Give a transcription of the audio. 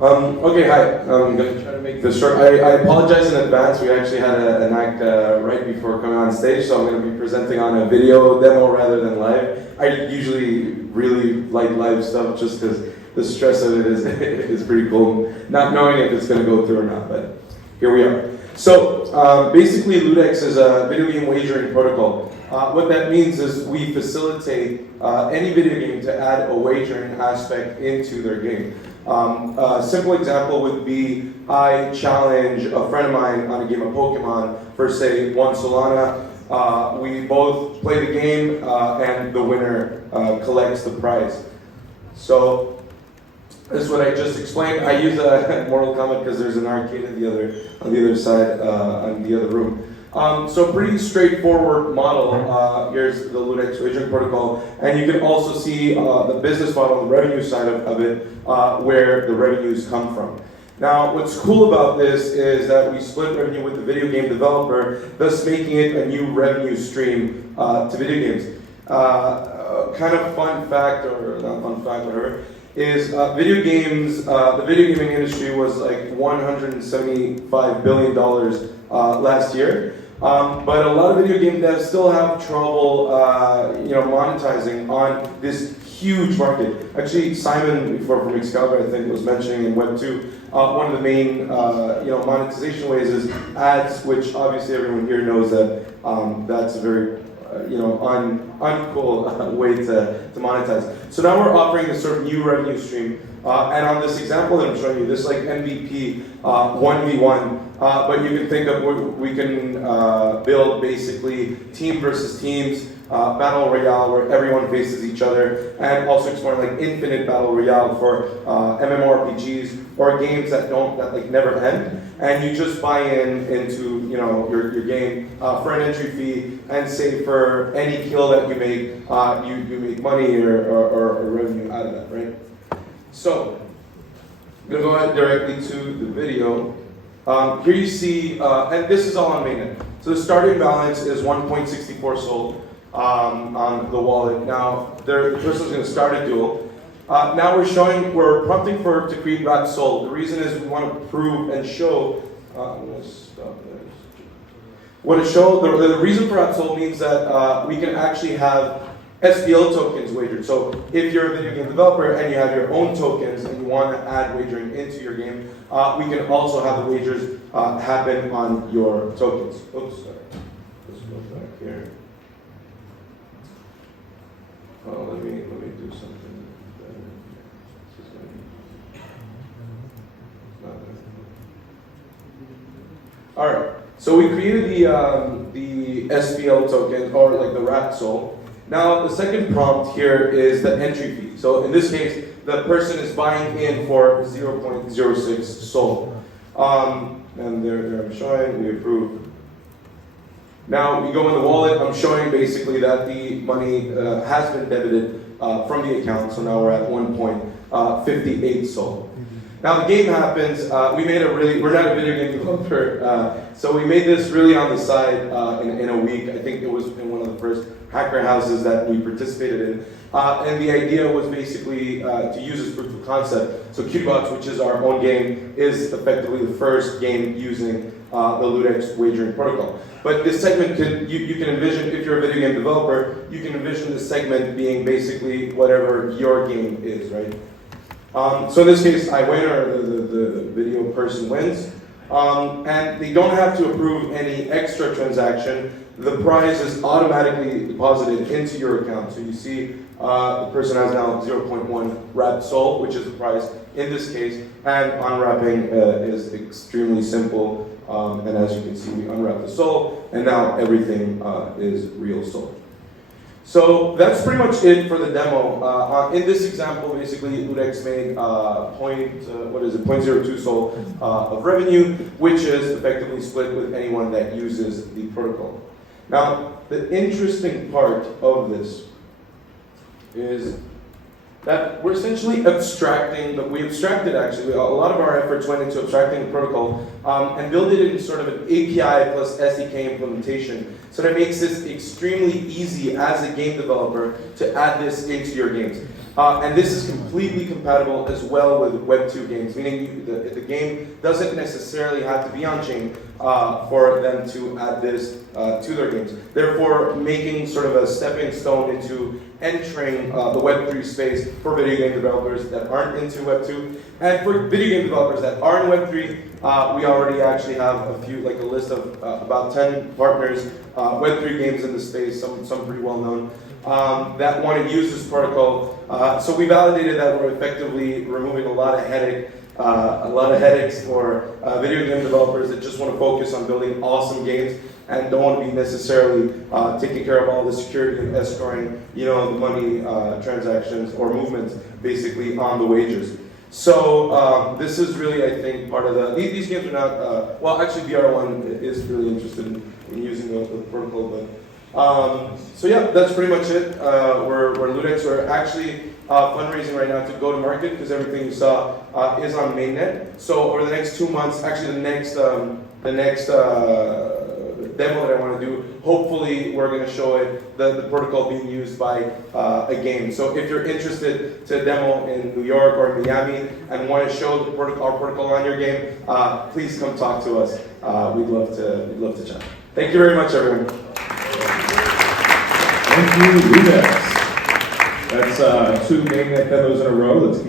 Okay, hi. I'm going to try to make this short. I apologize in advance. We actually had an act right before coming on stage, so I'm going to be presenting on a video demo rather than live. I usually really like live stuff just because the stress of it is pretty cool, not knowing if it's going to go through or not, but here we are. So basically LUDEX is a video game wagering protocol. What that means is we facilitate any video game to add a wagering aspect into their game. A simple example would be I challenge a friend of mine on a game of Pokemon for say one Solana. We both play the game and the winner collects the prize. So this is what I just explained. I use a Mortal Kombat because there's an arcade on the other side, on the other room. So pretty straightforward model. Here's the LUDEX wagering protocol, and you can also see the business model, the revenue side of it, where the revenues come from. Now, what's cool about this is that we split revenue with the video game developer, thus making it a new revenue stream to video games. Kind of fun fact, or not fun fact, whatever, is video games, the video gaming industry was like $175 billion last year. But a lot of video game devs still have trouble, monetizing on this huge market. Actually, Simon before from Excalibur, I think, was mentioning in Web 2, one of the main, monetization ways is ads, which obviously everyone here knows that that's a very, uncool way to monetize. So now we're offering this sort of new revenue stream. And on this example that I'm showing you, this like MVP 1v1, but you can think of, we can build basically team versus teams, battle royale where everyone faces each other, and also exploring like infinite battle royale for MMORPGs or games that never end, and you just buy into your game for an entry fee, and say for any kill that you make, you make money or revenue out of that, right? So I'm gonna go ahead directly to the video. Here you see, and this is all on mainnet. So the starting balance is 1.64 SOL on the wallet. Now, the person's going to start a duel. Now we're prompting to create wrapped SOL. The reason is we want to prove and show. I'm going to stop there. Want to show the reason for wrapped SOL means that we can actually have SPL tokens wagered. So if you're a video game developer and you have your own tokens and you want to add wagering into your game, we can also have the wagers happen on your tokens. Oops, sorry. Let's go back here. Let me do something better. All right. So we created the SPL token, or like the wrapped SOL. Now, the second prompt here is the entry fee. So in this case, the person is buying in for 0.06 SOL. And there I'm showing, we approve. Now, we go in the wallet, I'm showing basically that the money has been debited from the account, so now we're at 1.58 SOL. Now the game happens, we're not a video game developer, so we made this really on the side in a week. I think it was in one of the first hacker houses that we participated in. And the idea was basically to use this proof of concept. So QBox, which is our own game, is effectively the first game using the LUDEX wagering protocol. But this segment you can envision, if you're a video game developer, you can envision this segment being basically whatever your game is, right? So in this case, I win, or the video person wins, and they don't have to approve any extra transaction. The prize is automatically deposited into your account. So you see the person has now 0.1 wrapped SOL, which is the prize in this case, and unwrapping is extremely simple. And as you can see, we unwrap the SOL, and now everything is real SOL. So that's pretty much it for the demo. In this example, basically, LUDEX made 0.02 SOL of revenue, which is effectively split with anyone that uses the protocol. Now, the interesting part of this is that we're essentially abstracting, we abstracted actually, a lot of our efforts went into abstracting the protocol and build it in sort of an API plus SDK implementation. So that makes this extremely easy as a game developer to add this into your games. And this is completely compatible as well with Web 2 games, meaning the game doesn't necessarily have to be on-chain for them to add this to their games. Therefore, making sort of a stepping stone into entering the Web3 space for video game developers that aren't into Web 2. And for video game developers that are in Web 3, we already actually have a few, like a list of about 10 partners, Web 3 games in the space, some pretty well known, that want to use this protocol. So we validated that we're effectively removing a lot of headaches for video game developers that just want to focus on building awesome games and don't want to be necessarily taking care of all the security and escrowing, the money transactions or movements basically on the wagers. So this is really, I think, part of these games are not, well, actually VR1 is really interested in using the protocol, but so yeah, that's pretty much it. We're LUDEX. We're actually fundraising right now to go to market because everything you saw is on mainnet. So over the next 2 months, actually the next demo that I want to do, hopefully we're going to show it the protocol being used by a game. So if you're interested to demo in New York or Miami and want to show our protocol on your game, please come talk to us. We'd love to chat. Thank you very much, everyone. Thank you, LUDEX. That's 2 mainnet demos in a row. Let's keep